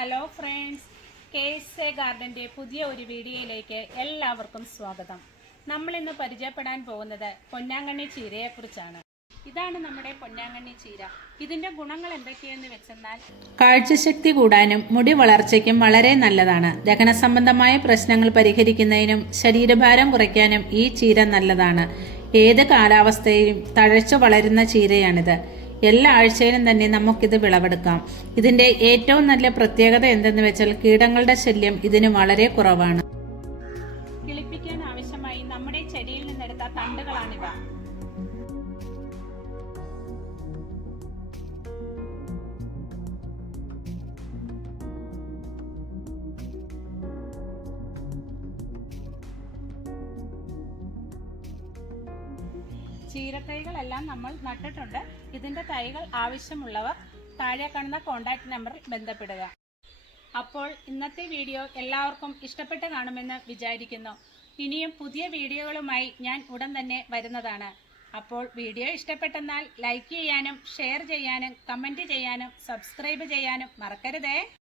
Hello friends K S A ഗാർഡന്റെ പുതിയ ഒരു വീഡിയോയിലേക്ക് എല്ലാവർക്കും സ്വാഗതം. നമ്മൾ ഇന്ന് പരിചയപ്പെടാൻ പോകുന്നത് പൊന്നാങ്കണ്ണി ചീരയെക്കുറിച്ചാണ്. ഇതാണ് നമ്മുടെ പൊന്നാങ്കണ്ണി ചീര. ഇതിന്റെ ഗുണങ്ങൾ എന്തൊക്കെയെന്ന് വെച്ചെന്നാൽ കാഴ്ചശക്തി കൂടാനും മുടി വളർച്ചയ്ക്കും വളരെ നല്ലതാണ്. ദഹന സംബന്ധമായ പ്രശ്നങ്ങൾ പരിഹരിക്കുന്നതിനും ശരീരഭാരം കുറയ്ക്കാനും ഈ ചീര നല്ലതാണ്. ഏത് കാലാവസ്ഥയിലും തഴച്ചു വളരുന്ന ചീരയാണിത്. എല്ലാ ആഴ്ചയിലും തന്നെ നമുക്കിത് വിളവെടുക്കാം. ഇതിന്റെ ഏറ്റവും നല്ല പ്രത്യേകത എന്തെന്ന് വെച്ചാൽ കീടങ്ങളുടെ ശല്യം ഇതിന് വളരെ കുറവാണ്. കിളിപ്പിക്കാൻ ആവശ്യമായി നമ്മുടെ ചെടിയിൽ നിന്നെടുത്ത തണ്ടുകളാണിവ. ചീരത്തൈകളെല്ലാം നമ്മൾ നട്ടിട്ടുണ്ട്. ഇതിന്റെ തൈകൾ ആവശ്യമുള്ളവർ താഴെ കാണുന്ന കോൺടാക്ട് നമ്പറിൽ ബന്ധപ്പെടുക. അപ്പോൾ ഇന്നത്തെ വീഡിയോ എല്ലാവർക്കും ഇഷ്ടപ്പെട്ട് കാണുമെന്ന് വിചാരിക്കുന്നു. ഇനിയും പുതിയ വീഡിയോകളുമായി ഞാൻ ഉടൻ തന്നെ വരുന്നതാണ്. അപ്പോൾ വീഡിയോ ഇഷ്ടപ്പെട്ടെന്നാൽ ലൈക്ക് ചെയ്യാനും ഷെയർ ചെയ്യാനും കമന്റ് ചെയ്യാനും സബ്സ്ക്രൈബ് ചെയ്യാനും മറക്കരുതേ.